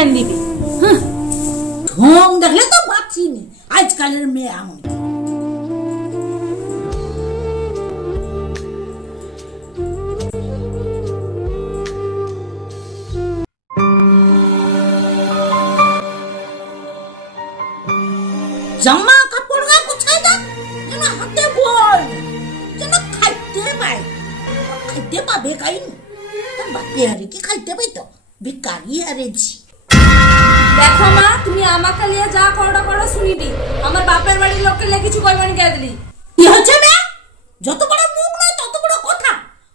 জ্ঞান দিবে। ঢং দেখলে তো বাঁচি নি, আজকালের মেয়ে এমন। জামা কাপড় গা কোথায় যা যেন হাতে বল যেন খাইতে পায়, খাইতে পাবে কাইনি তোর বাপে আরে কি খাইতে পাই তো ভিকারি আরেছি। দেখো মা, তুমি আমাকে লিয়ে যা করো করো শুনিবি, আমার বাপের বাড়ির লোককে লিয়ে কিছু কইবানি কেদলি। কি হচ্ছে বে? যত বড় মুখ নয় তত বড় কথা।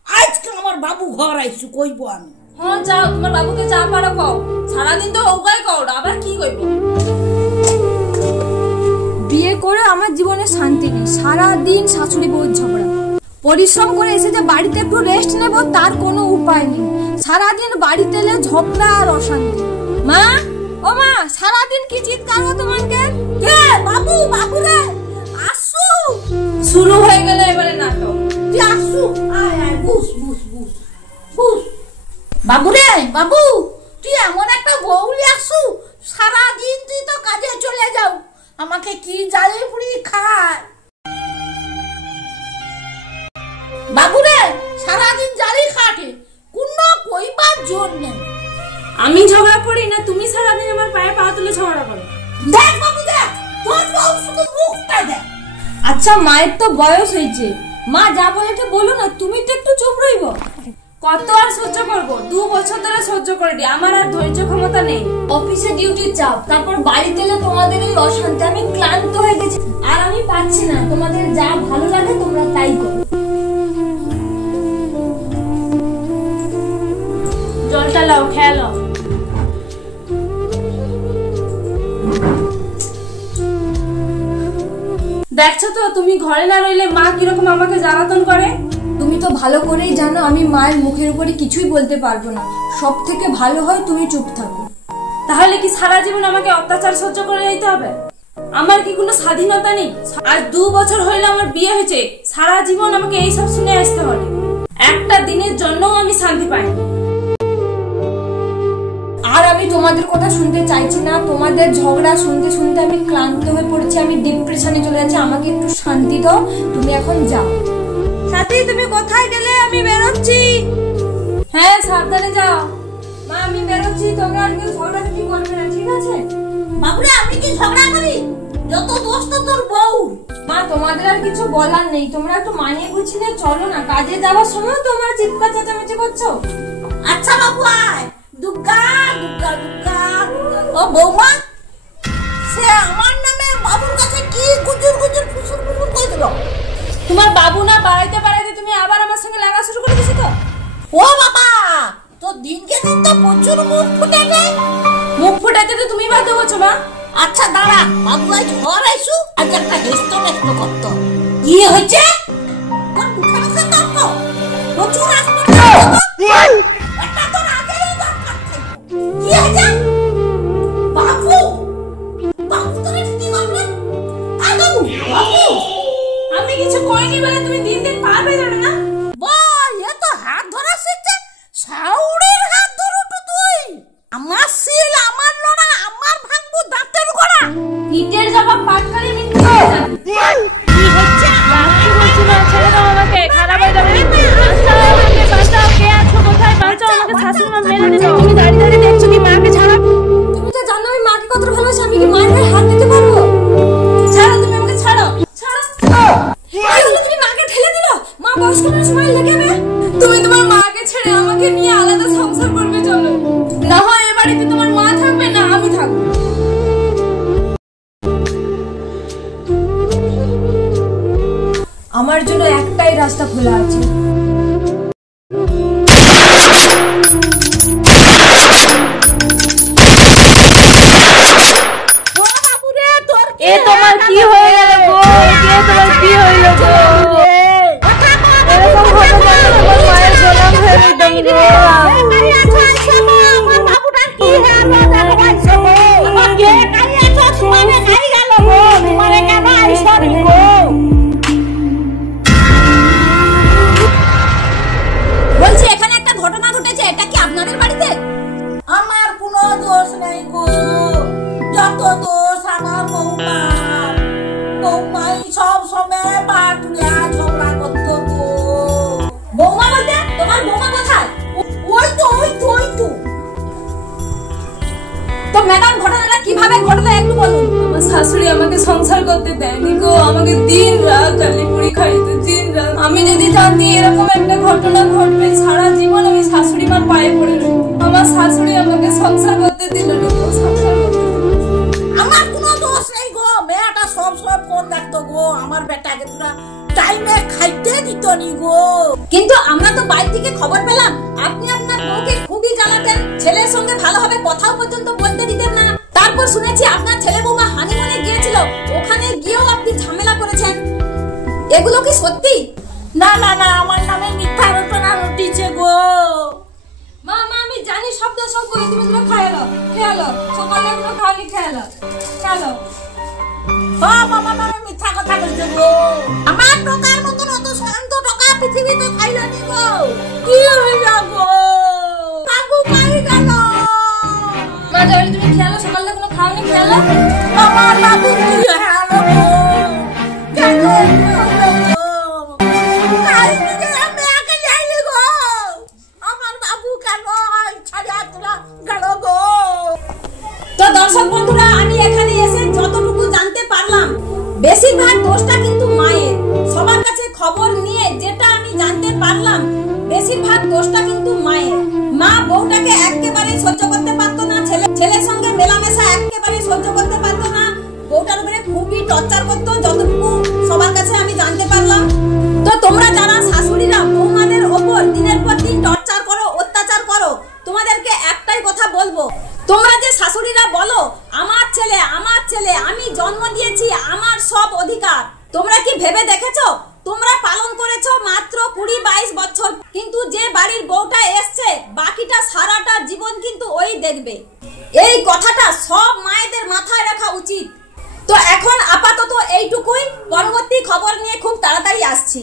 আজকে আমার বাবু ঘর আইছু কইব আমি। হ্যাঁ যাও, তোমার বাবুকে যা পারো কও, সারাদিন তো ওগাই কও, আবার কি কইব? বিয়ে করে আমার জীবনে শান্তি নেই, সারাদিন শাশুড়ি বউর ঝগড়া। পরিশ্রম করে এসে যে বাড়িতে একটু রেস্ট নেব তার কোনো উপায় নেই, সারাদিন বাড়িতে এলে ঝগড়া আর অশান্তি। মা, ও মা, সারাদিন কি চিৎকার হতো তোমাকে? কে বাবু? বাবু রে আসু, শুরু হয়ে গেল এবারে নাটক। তুই আসু, আয় আয় বুস বুস বুস বুস। বাবু রে বাবু, তুই এমন একটা বউলি আসু, সারাদিন তুই তো কাজে চলে যাও, আমাকে কি জ্বালে পুড়ি খায়। বাবু রে সারাদিন জ্বালি খাটে, কোনো কইবার জোর নেই। আমি ঝগড়া করি না, তুমি সারাদিন আমার পায়ে পা তুলে ঝগড়া করো। দেখ বাবু দেখ, তোর বউ শুধু মুখটা দেখ। আচ্ছা মায়ের তো বয়স হয়েছে, মা যা বলেছে বলো না, তুমি তো একটু চুপ রইব। কত আর সহ্য করব? 2 বছর ধরে সহ্য করে দি, আমার আর ধৈর্য ক্ষমতা নেই। অফিসে ডিউটির চাপ, তারপর বাড়িতে এলে তোমাদের এই অশান্তি, আমি ক্লান্ত হয়ে গেছি আর আমি পাচ্ছি না। তোমাদের যা ভালো লাগে তোমরা তাই করো। জলটা লাও, খেয়ে লাও। দেখছো তো, তুমি ঘরে না রইলে মা কিরকম আমাকে জ্বালাতন করে। তুমি তো ভালো করেই জানো আমি মায়ের মুখের উপরে কিছুই বলতে পারবো না, সব থেকে ভালো হয় তুমি চুপ থাকো। তাহলে কি সারা জীবন আমাকে অত্যাচার সহ্য করে যেতে হবে? আমার কি কোনো স্বাধীনতা নেই? আজ 2 বছর হইলো আমার বিয়ে হয়েছে, সারা জীবন আমাকে এইসব শুনে আসতে হবে। একটা দিনের জন্যও আমি শান্তি পাইনি। আর আমি তোমাদের কথা শুনতে চাইছি না, তোমাদের ঝগড়া শুনতে শুনতে আমি ক্লান্ত হয়ে পড়েছি, আমি ডিপ্রেশনে চলে যাচ্ছি, আমাকে একটু শান্তি দাও। তুমি এখন যাও। সাথী, তুমি কোথায় গেলে? আমি বেরোচ্ছি। হ্যাঁ সাবধানে যাও। মা আমি বেরোচ্ছি, তোমরা আর কেউ ঝগড়াঝাটি করবে না, ঠিক আছে? বাবুরে আমি কি ঝগড়া করি? যত দোষ তো তোর বউ। মা তোমাদের আর কিছু বলার নেই, তোমরা একটু মানিয়ে গুছিয়ে চলো না, কাজে যাওয়ার সময় তোমরা চিৎকার চেঁচামেচি করছো। আচ্ছা বাবু আয়। দুর্গা দুর্গা দুর্গা। ও বৌমা, সে আমার নামে বাবুর কাছে কি গুজুর গুজুর ফুসুর ফুসুর কই দিল? তোমার বাবু না বাড়াইতে বাড়াইতে তুমি আবার আমার সঙ্গে লাগা শুরু করে দিছো তো। ও বাবা, তো দিনকে দিন তো প্রচুর মুখ ফুটে যায়। মুখ ফুটাইতে তো তুমি বাধ্য করছো মা। আচ্ছা দাঁড়া, বাবু আজ ঘর আইসু, আজ একটা হেস্ত নেস্ত করতো। কি হয়েছে? তোর মুখে মুখে তর্ক, প্রচুর আসতো। একটা তোর আগেই দরকার থাকতো। কি হয়েছে? বাবু বাবু তোর কি করবে? আগু বাবু, আমি কিছু করিনি বলে তুমি দিন দিন পারবে যাবে না। বল, এ তো হাত ধরা শিখছে। শাউড়ির হাত ধরু তো তুই। আমার সিল আমার লড়া, আমার ভাঙবো দাঁতের গোড়া। ইটের জবাব পাটকারি মিথ্যে হয়ে যাবে। কি হচ্ছে? আমি বলছি না, ছেড়ে দাও আমাকে, খারাপ হয়ে যাবে। বাঁচাও, কে আছো কোথায়? বাঁচাও আমাকে, শাশুড়ি মা মেরে দিল। তুমি দাঁড়িয়ে দাঁড়িয়ে দেখছো কি মাকে ছাড়া? তুমি তো জানো আমি মাকে কতটা ভালোবাসি, আমি কি মায়ের গায়ে হাত দিতে পারবো? ছাড়ো, তুমি আমাকে ছাড়ো, ছাড়ো। তুমি মাকে ঠেলে দিল, মা বয়স্ক মানুষ, সময় লেগে। তুমি তোমার মাকে ছেড়ে আমাকে নিয়ে আলাদা সংসার করবে, চলো। না হয় এ বাড়িতে তোমার মা থাকবে না আমি থাকবো। আমার জন্য একটাই রাস্তা খোলা আছে। এ তোমার কি হয়ে গেল গো? কে তোমার কি হইল গো? এরকম হবে না, তোমার মায়ের গোলাম হয়ে যেতাম গো। আমার বাবুটার কি হলো? কে কাইয়াছো? তোমারে কাই গেল গো? তোমারে কেন আইসনি গো? মাই সব সময় পাটুয়া ঝগড়া করতো গো। বৌমা বলতে তোমার বৌমা কোথায়? ওই তো তো ম্যাডাম ঘটনাটা কিভাবে ঘটলো একটু বলুন। আমার শাশুড়ি আমাকে সংসার করতে দেয়নি গো, আমাকে দিন রাত জালিপুরি খাইতো, দিন রাত। আমি যদি জানতি এরকম একটা ঘটনা ঘটবে, সারা জীবন আমি শাশুড়ি মার পায়ে পড়ে রইব। আমার শাশুড়ি আমাকে সংসার করতে দিল না গো, সংসার করতে দিল না। আমার কোনো দোষ নেই গো, মেয়েটা সব ফোন দেখতো গো, আমার বেটাকে পুরা টাইমে খাইতে দিত নি গো। কিন্তু আমরা তো বাইরে থেকে খবর পেলাম আপনি আপনার বউকে খুবই জ্বালাতেন, ছেলের সঙ্গে ভালোভাবে কথাও পর্যন্ত বলতে দিতেন না। তারপর শুনেছি আপনার ছেলে বৌমা হানিমুনে গিয়েছিল, ওখানে গিয়েও আপনি ঝামেলা করেছেন, এগুলো কি সত্যি? না আমার নামে মিথ্যা রটনা রটিছে গো। মা আমি জানি শব্দ সব কই, তুমি তো খাইলো সকালে এগুলো খাওয়ানি খাইলো। বাবা নামে মিথ্যা কথা বলছে গো। আমার টাকার মতন অত শান্ত টাকা পৃথিবীতে খাইলানি গো। কি হইল গো? কাকু মারি গেল। মা জানি তুমি খেয়ালো, সকালে এগুলো খাওয়ানি খেয়ালো। আমার বাবু কি হলো গো? কেন হলো গো? কাই দিকে আমি একা যাইনি গো। আমার বাবু কেন ছাড়া তোলা গেল গো? তো দর্শক বন্ধুরা, আমি এখানে এসে যতটুকু জানতে পারলাম বেশিরভাগ দোষটা কিন্তু মায়ের। সবার কাছে খবর নিয়ে যেটা আমি জানতে পারলাম বেশিরভাগ দোষটা কিন্তু মায়ের। মা বউটাকে একেবারে সহ্য করতে পারতো না, ছেলের সঙ্গে মেলামেশা একেবারে সহ্য করতে পারতো না, বউটার উপরে খুবই টর্চার করতো, যতটুকু সবার কাছে আমি জানতে পারলাম। তো তোমরা যারা শাশুড়িরা বৌমাদের ওপর দিনের পর দিন টর্চার করো, অত্যাচার করো, তোমাদেরকে একটাই কথা বলবো, তোমরা যে শাশুড়িরা বলো আমার ছেলে আমি জন্ম দিয়েছি, আমার সব অধিকার, তোমরা কি ভেবে দেখেছো তোমরা পালন করেছো মাত্র 20-22 বছর, কিন্তু যে বাড়ির বউটা এসছে বাকিটা সারাটা জীবন কিন্তু ওই দেখবে। এই কথাটা সব মায়েদের মাথায় রাখা উচিত। তো এখন আপাতত এইটুকুই, পরবর্তী খবর নিয়ে খুব তাড়াতাড়ি আসছি।